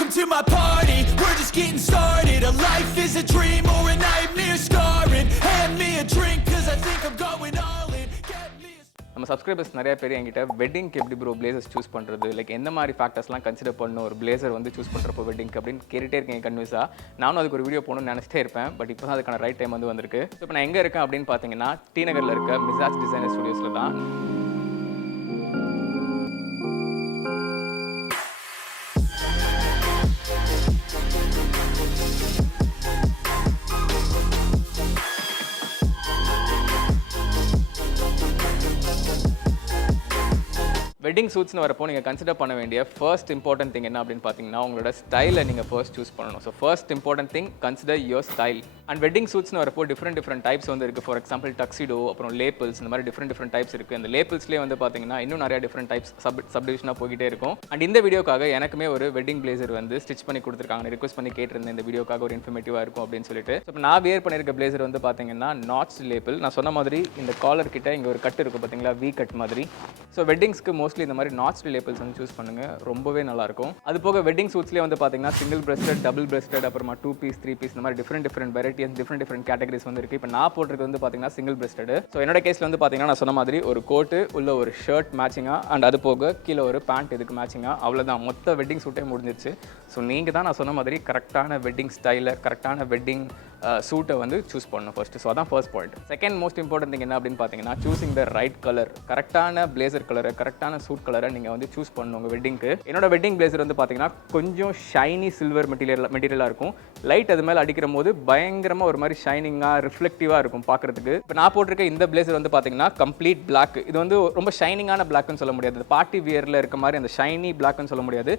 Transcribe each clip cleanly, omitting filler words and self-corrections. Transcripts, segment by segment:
Welcome to my party, we're just getting started. A life is a dream or a nightmare scarring. Hand me a drink cause I think I'm going all in. Get me a... நம்ம subscribers நிறைய பேர் என்கிட்ட வெட்டிங்க்கு எப்படி bro blazers choose பண்ணுறது, like எந்த மாதிரி ஃபேக்டர்ஸ்லாம் consider பண்ணணும் ஒரு பிளேசர் வந்து சூஸ் பண்ணுறப்போ வெட்டிங்க்கு அப்படின்னு கேட்டுகிட்டே இருக்கேன் கன்வியூஸாக. நானும் அதுக்கு ஒரு வீடியோ போகணும்னு நினச்சிட்டே இருப்பேன், பட் இப்போ தான் அதுக்கான ரைட் டைம் வந்து வந்திருக்கு. இப்போ நான் எங்கே இருக்கேன் அப்படின்னு பார்த்தீங்கன்னா T.Nagarல இருக்க மிசாஜ் டிசைனர் ஸ்டுடியோஸில் தான். வெட்டிங் சூட்ஸ்னு வரப்போ நீங்கள் கன்சிடர் பண்ண வேண்டிய ஃபர்ஸ்ட் இம்பார்ட்டன்ட் திங் என்ன அப்படின்னு பார்த்தீங்கன்னா உங்களோட ஸ்டைலை நீங்கள் ஃபர்ஸ்ட் சூஸ் பண்ணணும். So first important thing consider your style. And wedding சூட்ஸ்னு வரப்போ டிஃப்ரெண்ட் டைப்ஸ் வந்து இருக்குது. ஃபார் எக்ஸாம்பிள் டக்ஸிடோ, அப்புறம் லேபிள்ஸ், இந்த மாதிரி டிஃப்ரெண்ட் டைப்ஸ் இருக்குது. அந்த லேபிள்ஸ்லேயே வந்து பார்த்தீங்கன்னா இன்னும் நிறைய டிஃப்ரெண்ட் டைப்ஸ் சப்டிவிஷனாக போய்கிட்டே இருக்கும். அண்ட் இந்த வீடியோக்காக எனக்குமே ஒரு வெட்டிங் பிளேசர் வந்து ஸ்டிச் பண்ணி கொடுத்துருக்காங்க. ரிக்வஸ்ட் பண்ணி கேட்டிருந்தேன் இந்த வீடியோக்காக ஒரு இன்ஃபர்மேட்டிவாக இருக்கும் அப்படின்னு சொல்லிட்டு. ஸோ இப்போ நான் வேர் பண்ணியிருக்க பிளேசர் வந்து பார்த்தீங்கன்னா நாட்ச் லேபிள். நான் சொன்ன மாதிரி இந்த காலர் கிட்ட இங்கே ஒரு கட் இருக்கும் பார்த்தீங்களா, வி கட் மாதிரி. ஸோ வெட்டிங்ஸ்க்கு மோஸ்ட்லி இந்த மாதிரி நாட்ச் லேபிள்ஸ் வந்து சூஸ் பண்ணுங்க, ரொம்பவே நல்லா இருக்கும். அது போக வெட்டிங் சூட்ஸ்லேயே வந்து பார்த்தீங்கன்னா சிங்கிள் பிரஸ்டட், டபுள் பிரஸ்டட், அப்புறமா 2 பீஸ் 3 பீஸ் இந்த மாதிரி டிஃப்ரெண்ட் வெரைட்டிஸ் டிஃப்ரெண்ட் கேட்டகரிஸ் வந்து இருக்குது. இப்போ நான் போட்டிருக்கு வந்து பார்த்தீங்கன்னா சிங்கிள் பிரஸ்டட். ஸோ என்னோட கேஸில் வந்து பார்த்தீங்கன்னா நான் சொன்ன மாதிரி ஒரு கோட்டு உள்ள ஒரு ஷர்ட் மேட்சிங்காக, அண்ட் அது போக கீழே ஒரு பேண்ட் இதுக்கு மேட்சிங்காக, அவ்வளோதான் மொத்த வெட்டிங் சூட்டே முடிஞ்சிருச்சு. ஸோ நீங்கள் தான் நான் சொன்ன மாதிரி கரெக்டான வெட்டிங் ஸ்டைலை, கரெக்டான வெட்டிங் சூட்டை வந்து சூஸ் பண்ணணும் ஃபர்ஸ்ட். ஸோ அதான் first point. Second most important thing என்ன அப்படின்னு பார்த்தீங்கன்னா சூஸிங் த ரைட் கலர். கரெக்டான பிளேசர் கலரை, கரெக்டான சூட் கலரை நீங்கள் வந்து சூஸ் பண்ணணும் உங்கள் வெட்டிங்க்கு. என்னோட வெட்டிங் பிளேசர் வந்து பார்த்தீங்கன்னா கொஞ்சம் ஷைனி சில்வர் மெட்டீரியலாக இருக்கும். லைட் அது மேலே அடிக்கிற போது பயங்கரமாக ஒரு மாதிரி ஷைனிங்காக ரிஃப்ளெக்டிவாக இருக்கும் பார்க்குறதுக்கு. இப்போ நான் போட்டிருக்க இந்த பிளேசர் வந்து பார்த்தீங்கன்னா கம்ப்ளீட் பிளாக். இது வந்து ரொம்ப ஷைனிங்கான பிளாக்னு சொல்ல முடியாது, பார்ட்டி வியரில் இருக்க மாதிரி அந்த ஷைனி பிளாக்னு சொல்ல முடியாது,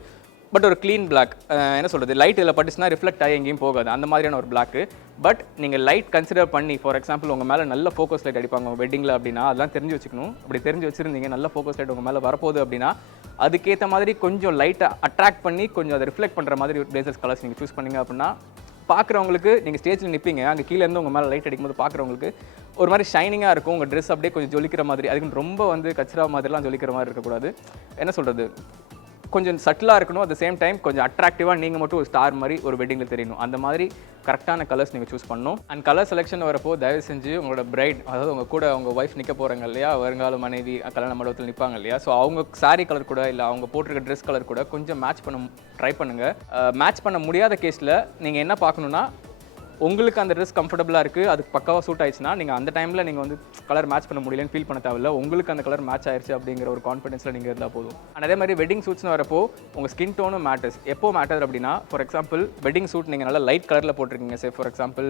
பட் ஒரு க்ளீன் பிளாக். என்ன சொல்கிறது, லைட் இதில் பட்டுச்சுன்னா ரிஃப்ளெக்ட் ஆகி எங்கேயும் போகாது, அந்த மாதிரியான ஒரு பிளாக்கு. பட் நீங்கள் லைட் கன்சிடர் பண்ணி, ஃபார் எக்ஸாம்பிள் உங்கள் மேலே நல்ல ஃபோக்கஸ் லைட் அடிப்பாங்க உங்கள் வெட்டிங்கில் அப்படின்னா அதெல்லாம் தெரிஞ்சு வச்சுக்கணும். அப்படி தெரிஞ்சு வச்சுருந்தீங்க நல்ல ஃபோக்கஸ் லைட் உங்கள் மேலே வரப்போகுது அப்படின்னா அதுக்கேற்ற மாதிரி கொஞ்சம் லைட்டை அட்ராக்ட் பண்ணி கொஞ்சம் அதை ரிஃப்ளெக்ட் பண்ணுற மாதிரி பிளேசர்ஸ் கலர்ஸ் நீங்கள் சூஸ் பண்ணிங்க அப்படின்னா பார்க்குறவங்களுக்கு, நீங்கள் ஸ்டேஜில் நிற்பீங்க, அங்கே கீழே இருந்து உங்கள் மேலே லைட் அடிக்கும்போது பார்க்குறவங்களுக்கு ஒரு மாதிரி ஷைனிங்காக இருக்கும். உங்கள் ட்ரெஸ் அப்படியே கொஞ்சம் ஜொலிக்கிற மாதிரி, அதுக்கு ரொம்ப வந்து கச்சரா மாதிரிலாம் ஜொலிக்கிற மாதிரி இருக்கக்கூடாது. என்ன சொல்கிறது, கொஞ்சம் சட்டிலாக இருக்கணும். அட் த சேம் டைம் கொஞ்சம் அட்ராக்டிவாக நீங்கள் மட்டும் ஒரு ஸ்டார் மாதிரி ஒரு வெட்டிங்கில் தெரியணும். அந்த மாதிரி கரெக்டான கலர்ஸ் நீங்கள் சூஸ் பண்ணணும். அண்ட் கலர் செலெக்ஷன் வரப்போ தயவு செஞ்சு உங்களோட பிரைட், அதாவது உங்கள் கூட உங்கள் ஒய்ஃப் நிற்க போகிறாங்க இல்லையா, வருங்கால மனைவி கல்யாண மண்டபத்தில் நிற்பாங்க இல்லையா, ஸோ அவங்க சாரீ கலர் கூட இல்லை அவங்க போட்டிருக்க ட்ரெஸ் கலர் கூட கொஞ்சம் மேட்ச் பண்ண ட்ரை பண்ணுங்கள். மேட்ச் பண்ண முடியாத கேஸில் நீங்கள் என்ன பார்க்கணுன்னா, உங்களுக்கு அந்த ட்ரெஸ் கம்ஃபர்டபுளாக இருக்குது, அதுக்கு பக்காவாக சூட் ஆயிடுச்சுன்னா நீங்கள் அந்த டைமில் நீங்கள் வந்து கலர் மேட்ச் பண்ண முடியலன்னு ஃபீல் பண்ண தேவையில்ல. உங்களுக்கு அந்த கலர் மேட்ச் ஆயிடுச்சு அப்படிங்கிற ஒரு கான்ஃபிடன்ஸில் நீங்கள் இருந்தால் போதும். அண்ட் அதே மாதிரி வெட்டிங் சூட்ஸ்னு வரப்போ உங்கள் ஸ்கின் டோனும் மேட்டர்ஸ். எப்போ மேட்டர் அப்படின்னா, ஃபார் எக்ஸாம்பிள் வெட்டிங் சூட் நீங்கள் நல்லா லைட் கலரில் போட்டிருக்கீங்க, சே ஃபார் எக்ஸாம்பிள்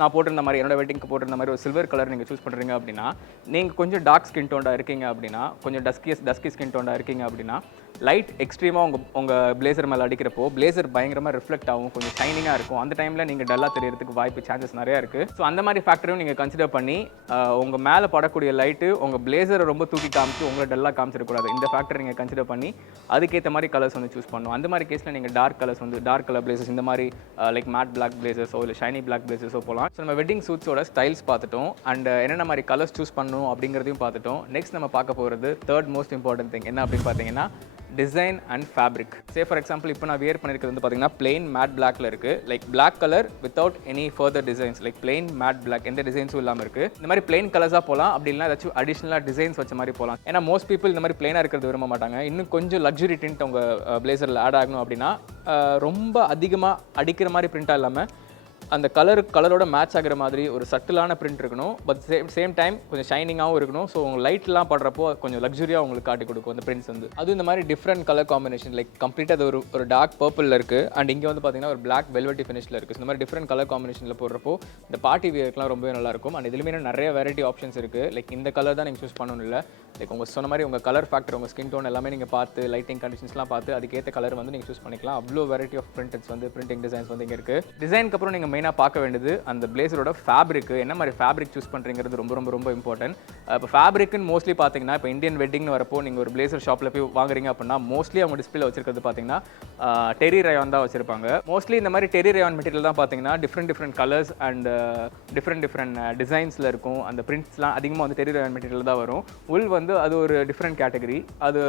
நான் போட்டிருந்த மாதிரி என்னோட வெட்டிங்க்கு போட்டிருந்த மாதிரி ஒரு சில்வர் கலர் நீங்கள் சூஸ் பண்ணுறீங்க அப்படின்னா, நீங்கள் கொஞ்சம் டார்க் ஸ்கின் டோண்டாக இருக்கீங்க அப்படின்னா, கொஞ்சம் டஸ்கி ஸ்கின் டோண்டாக இருக்கீங்க அப்படின்னா லைட் எக்ஸ்ட்ரீமாக உங்கள் பிளேசர் மேலே அடிக்கிறப்போ பிளேசர் பயங்கரமாக ரிஃப்ளெக்ட் ஆகும், கொஞ்சம் ஷைனிங்காக இருக்கும். அந்த டைமில் நீங்கள் டல்லாக தெரியறதுக்கு வாய்ப்பு சான்சஸ் நிறையா இருக்குது. ஸோ அந்த மாதிரி ஃபேக்டரும் நீங்கள் கன்சிடர் பண்ணி உங்கள் மேலே படக்கூடிய லைட்டு உங்கள் பிளேசரை ரொம்ப தூக்கி காமிச்சு உங்களை டல்லாக காமிச்சிடக்கூடாது. இந்த ஃபேக்டர் நீங்கள் கன்சிடர் பண்ணி அதுக்கேற்ற மாதிரி கலர்ஸ் வந்து சூஸ் பண்ணணும். அந்த மாதிரி கேஸில் நீங்கள் டார்க் கலர்ஸ் வந்து டார்க் கலர் பிளேசஸ், இந்த மாதிரி லைக் மேட் பிளாக் பிளேசஸோ இல்லை ஷைனி பிளாக் பிளேசஸோ போகலாம். ஸோ நம்ம வெட்டிங் சூட்ஸோட ஸ்டைல்ஸ் பார்த்துட்டோம், அண்ட் என்னென்ன மாதிரி கலர்ஸ் சூஸ் பண்ணணும் அப்படிங்கிறதையும் பார்த்துட்டோம். நெக்ஸ்ட் நம்ம பார்க்க போகிறது தேர்ட் மோஸ்ட் இம்பார்ட்டன்ட் திங் என்ன அப்படின்னு பார்த்தீங்கன்னா design and fabric. Say for example இப்போ நான் வியர் பண்ணியிருக்கிறது வந்து பார்த்தீங்கன்னா பிளெயின் மேட் பிளாக்ல இருக்குது, like black colour without any further designs, like plain matte black, எந்த டிசைன்ஸும் இல்லாமல் இருக்குது. இந்த மாதிரி பிளெயின் கலர்ஸாக போகலாம், அப்படி இல்லைனா ஏதாச்சும் அடிஷனலாக டிசைன்ஸ் வச்ச மாதிரி போகலாம். ஏன்னா மோஸ்ட் பீப்புள் இந்த மாதிரி பிளெயினாக இருக்கிறது விரும்ப மாட்டாங்க. இன்னும் கொஞ்சம் லக்ஸுரி டிண்ட் உங்கள் பிளேசரில் ஆட் ஆகணும் அப்படின்னா ரொம்ப அதிகமாக அடிக்கிற மாதிரி பிரிண்ட்டாக இல்லாமல் அந்த கலரோட மேட்ச் ஆகிற மாதிரி ஒரு சட்டிலான பிரிண்ட் இருக்கணும். பட் சேம் டைம் கொஞ்சம் ஷைனிங்காகவும் இருக்கணும். ஸோ உங்கள் லைட்லாம் படுறப்போ கொஞ்சம் லக்ஸுரியாக உங்களுக்கு காட்டி கொடுக்கும் அந்த பிரிண்ட்ஸ் வந்து. அதுவும் இந்த மாதிரி டிஃப்ரெண்ட் கலர் காம்பினேஷன், லைக் கம்ப்ளீட்டாக அது ஒரு டார்க் பர்பிளில் இருக்குது, அண்ட் இங்கே வந்து பார்த்தீங்கன்னா ஒரு பிளாக் வெல்வெட்டி ஃபினிஷில் இருக்குது. இந்த மாதிரி டிஃப்ரெண்ட் கலர் காம்பினேஷனில் போடுறப்போ இந்த பார்ட்டி வியர்க்குலாம் ரொம்பவே நல்லாயிருக்கும். அண்ட் இதுலேயுமே நிறைய வெரைட்டி ஆப்ஷன்ஸ் இருக்குது. லைக் இந்த கலர் தான் நீங்கள் சூஸ் பண்ணணும் இல்லை, லைக் உங்கள் சொன்ன மாதிரி உங்கள் கலர் ஃபேக்டர், உங்கள் ஸ்கின் டோன் எல்லாமே நீங்கள் பார்த்து லைட்டிங் கண்டிஷன்ஸ்லாம் பார்த்து அதுக்கேற்ற கலர் வந்து நீங்கள் சூஸ் பண்ணிக்கலாம். அவ்வளோ வெரைட்டி ஆஃப் பிரிண்டிங் டிசைன்ஸ் வந்து இங்கே இருக்குது. டிசைனுக்கு அப்புறம் நீங்கள் மெயினாக பார்க்க வேண்டியது அந்த பிளேசரோட ஃபேப்ரிக். என்ன மாதிரி ஃபேப்ரிக் சூஸ் பண்ணுறீங்கிறது ரொம்ப இம்பார்ட்டன்ட். இப்போ ஃபேப்ரிக்னு மோஸ்ட்லி பார்த்தீங்கன்னா இப்போ இந்தியன் வெட்டிங்னு வரப்போ நீங்கள் ஒரு பிளேசர் ஷாப்பில் போய் வாங்குறீங்க அப்படின்னா மோஸ்ட்லி அவங்க டிஸ்பிளே வச்சிருக்கிறது பார்த்தீங்கன்னா டெரி ரயான் தான் வச்சிருப்பாங்க. மோஸ்ட்லி இந்த மாதிரி டெரி ரயான் மெட்டீரியல் தான் பார்த்தீங்கன்னா டிஃப்ரெண்ட் கலர்ஸ் அண்ட் டிஃப்ரெண்ட் டிசைன்ஸில் இருக்கும். அந்த பிரிண்ட்ஸ்லாம் அதிகமாக வந்து டெரி ரயான் மெட்டீரியல் தான் வரும். உள் வந்து அது ஒரு டிஃப்ரெண்ட் கேட்டகரி. அது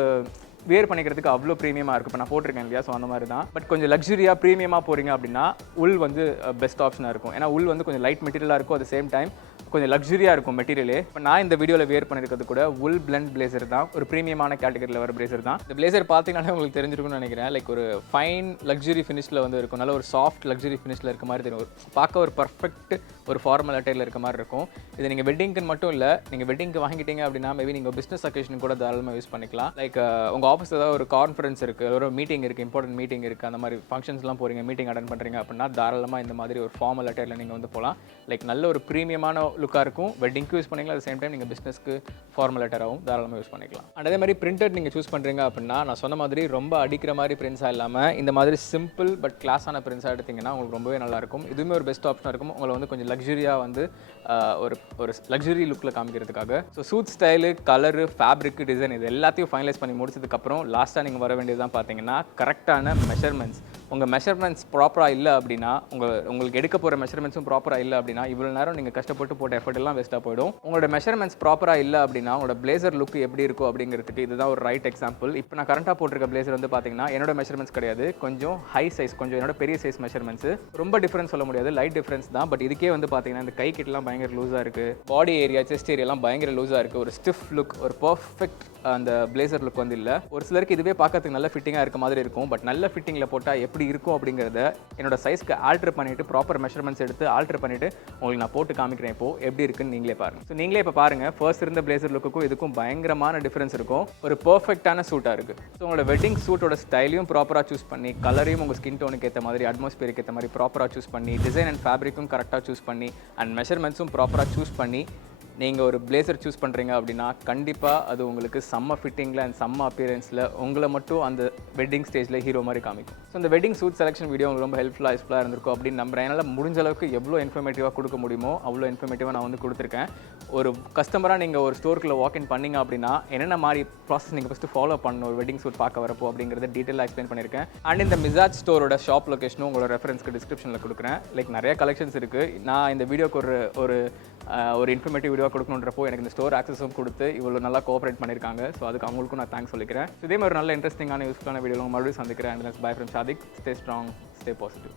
வேர் பண்ணிக்கிறதுக்கு அவ்வளோ ப்ரீமியமாக இருக்கும். இப்போ நான் போட்டிருக்கேன் இல்லையா, ஸோ அந்த மாதிரி தான். பட் கொஞ்சம் லக்ஸுரியாக ப்ரீமியமாக போகிறீங்க அப்படின்னா உல் வந்து பெஸ்ட் ஆப்ஷனாக இருக்கும். ஏன்னா உல் வந்து கொஞ்சம் லைட் மெட்டீரியலாக இருக்கும், அட் சேம் டைம் கொஞ்சம் லக்ஸுரியாக இருக்கும் மெட்டீரியலே. இப்போ நான் இந்த வீடியோவில் வேர் பண்ணியிருக்கிறது கூட உல் பிளண்ட் பிளேசர் தான், ஒரு ப்ரீமியமான கேட்டகரியில் வர பிளேசர் தான். இந்த பிளேசர் பார்த்தீங்கன்னா உங்களுக்கு தெரிஞ்சிருக்கும்னு நினைக்கிறேன். லைக் ஒரு ஃபைன் லக்ஸுரி ஃபினிஷில் வந்து இருக்கும், நல்ல ஒரு சாஃப்ட் லக்ஸுரி ஃபினிஷில் இருக்க மாதிரி தெரியும். பார்க்க ஒரு பர்ஃபெக்ட் ஒரு ஃபார்மல் அட்டையில் இருக்க மாதிரி இருக்கும். இது நீங்கள் வெட்டிங்க்கு மட்டும் இல்லை, நீங்கள் வெட்டிங்க்கு வாங்கிட்டீங்க அப்படின்னா மேபி நீங்கள் பிஸ்னஸ் அக்கேஷன் கூட தாராளமாக யூஸ் பண்ணிக்கலாம். லைக் உங்கள் ஆஃபீஸில் ஏதாவது ஒரு கான்ஃபரன்ஸ் இருக்குது, ஒரு மீட்டிங் இருக்குது, இம்பார்ட்டன்ட் மீட்டிங் இருக்குது, அந்த மாதிரி ஃபங்க்ஷன்ஸ்லாம் போகிறீங்க, மீட்டிங் அட்டன் பண்ணுறீங்க அப்படின்னா தாராளமாக இந்த மாதிரி ஒரு ஃபார்மல் அட்டையில் நீங்கள் வந்து போகலாம். லைக் நல்ல ஒரு ப்ரீமியமான லுக்காக இருக்கும். வெட்டிங்க்கு யூஸ் பண்ணிக்கலாம், அட் சேம் டைம் நீங்கள் பிஸ்னஸ்க்கு ஃபார்மல் லெட்டராகவும் தாராளமாக யூஸ் பண்ணிக்கலாம். அண்ட் அதே மாதிரி பிரிண்டட் நீங்கள் சூஸ் பண்ணுறீங்க அப்படின்னா நான் சொன்ன மாதிரி ரொம்ப அடிக்கிற மாதிரி பிரிண்ட்ஸாக இல்லாமல் இந்த மாதிரி சிம்பிள் பட் கிளாஸான பிரிண்ட்ஸாக எடுத்திங்கன்னா உங்களுக்கு ரொம்பவே நல்லாயிருக்கும். இதுவுமே ஒரு பெஸ்ட் ஆப்ஷனாக இருக்கும், உங்களை வந்து கொஞ்சம் லக்ஸுரியாக வந்து ஒரு லக்ஸுரி லுக்கில் காமிக்கிறதுக்காக. So suit style, colour, fabric, design இது எல்லாத்தையும் ஃபைனலைஸ் பண்ணி முடிச்சதுக்கப்புறம் லாஸ்ட்டாக நீங்கள் வர வேண்டியது தான் பார்த்தீங்கன்னா கரெக்டான மெஷர்மெண்ட்ஸ். உங்கள் மெஷர்மெண்ட்ஸ் ப்ராப்பராக இல்லை அப்படின்னா, உங்களுக்கு எடுக்க போகிற மெஷர்மெண்ட்ஸும் ப்ராப்பராக இல்லை அப்படின்னா இவ்வளோ நேரம் நீங்கள் கஷ்டப்பட்டு போட்ட எஃபர்ட் எல்லாம் வேஸ்ட்டாக போயிடும். உங்களோட மெஷர்மெண்ட்ஸ் ப்ராப்பராக இல்லை அப்படின்னா உங்களோட பிளேசர் லுக் எப்படி இருக்கும் அப்படிங்கிறதுக்கு இதுதான் ஒரு ரைட் எக்ஸாம்பிள். இப்போ நான் கரண்ட்டாக போட்டிருக்க பிளேசர் வந்து பார்த்தீங்கன்னா என்னோட மெஷர்மெண்ட்ஸ் கிடையாது, கொஞ்சம் ஹை சைஸ், கொஞ்சம் என்னோட பெரிய சைஸ் மெஷர்மெண்ட்ஸ். ரொம்ப டிஃப்ரென்ஸ் சொல்ல முடியாது, லைட் டிஃப்ரென்ஸ் தான். பட் இதுக்கே வந்து பார்த்தீங்கன்னா இந்த கை கிட்டலாம் பயங்கர லூஸாக இருக்குது, பாடி ஏரியா, செஸ்ட் ஏரியாலாம் பயங்கர லூஸாக இருக்குது. ஒரு ஸ்டிஃப் லுக், ஒரு பர்ஃபெக்ட் அந்த பிளேசர் லுக் வந்து இல்லை. ஒரு சிலருக்கு இதுவே பார்க்கறதுக்கு நல்ல ஃபிட்டிங்காக இருக்க மாதிரி இருக்கும். பட் நல்ல ஃபிட்டிங்கில் போட்டால் எப்படி இருக்கும் அப்படிங்கிறத என்னோட சைஸ்க்கு ஆல்டர் பண்ணிவிட்டு ப்ராப்பர் மெஷர்மெண்ட்ஸ் எடுத்து ஆல்டர் பண்ணிவிட்டு உங்களுக்கு நான் போட்டு காமிக்கிறேன் இப்போ எப்படி இருக்குன்னு நீங்களே பாருங்கள். ஸோ நீங்களே இப்போ பாருங்கள், ஃபர்ஸ்ட் இருந்த பிளேசர் லுக்குக்கும் இதுக்கும் பயங்கரமான டிஃபரன்ஸ் இருக்கும். ஒரு பர்ஃபெக்டான சூட்டாக இருக்குது. ஸோ உங்களோட வெட்டிங் சூட்டோட ஸ்டைலையும் ப்ராப்பராக சூஸ் பண்ணி, கலரையும் உங்கள் ஸ்கின் டோனுக்கு ஏற்ற மாதிரி, அட்மாஸ்பியருக்கு ஏற்ற மாதிரி ப்ராப்பராக சூஸ் பண்ணி, டிசைன் அண்ட் ஃபேப்ரிக்கும் கரெக்டாக சூஸ் பண்ணி, அண்ட் மெஷர்மெண்ட்ஸும் ப்ராப்பராக சூஸ் பண்ணி நீங்கள் ஒரு பிளேசர் சூஸ் பண்ணுறீங்க அப்படின்னா கண்டிப்பாக அது உங்களுக்கு செம்ம ஃபிட்டிங்கில் அண்ட் செம்ம அப்பியரன்ஸில் உங்களை மட்டும் அந்த வெட்டிங் ஸ்டேஜில் ஹீரோ மாதிரி காமிக்கும். ஸோ இந்த வெட்டிங் சூட் செலெக்ஷன் வீடியோ உங்களுக்கு ரொம்ப யூஸ்ஃபுல்லாக இருந்திருக்கும் அப்படின்னு நம்புறேன். என்னால் முடிஞ்ச அளவுக்கு எவ்வளோ இன்ஃபர்மேட்டிவாக கொடுக்க முடியுமோ அவ்வளோ இன்ஃபர்மேட்டிவாக நான் வந்து கொடுத்துருக்கேன். ஒரு கஸ்டமராக நீங்கள் ஒரு ஸ்டோருக்குள்ளே வாக்இன் பண்ணிங்க அப்படின்னா என்னென்ன மாதிரி ப்ராசஸ் நீங்கள் ஃபஸ்ட்டு ஃபாலோ பண்ணணும் ஒரு வெட்டிங் சூட் பார்க்க வரப்போ அப்படிங்கிறத டீட்டெயிலாக எக்ஸ்பிளைன் பண்ணியிருக்கேன். அண்ட் இந்த மிசாஜ் ஸ்டோரோட ஷாப் லொக்கேஷனும் உங்களோட ரெஃபரன்ஸ்க்கு டிஸ்கிரிப்ஷனில் கொடுக்குறேன். லைக் நிறைய கலெக்ஷன்ஸ் இருக்குது. நான் இந்த வீடியோக்கு ஒரு இன்ஃபர்மேட்டிவ் வீடியோ கொடுக்கணுன்றப்போ எனக்கு இந்த ஸ்டோர் ஆக்சஸும் கொடுத்து இவ்வளோ நல்லா கோஆப்ரேட் பண்ணியிருக்காங்க. ஸோ அதுக்கு அவங்களுக்கும் நான் தேங்க்ஸ் சொல்லிக்கிறேன். இதே மாதிரி நல்ல இன்ட்ரெஸ்டிங்கான யூஸ்ஃபுல்லான வீடியோ மறுபடியும் சந்திக்கிறேன். By from Shadik. Stay strong, stay positive.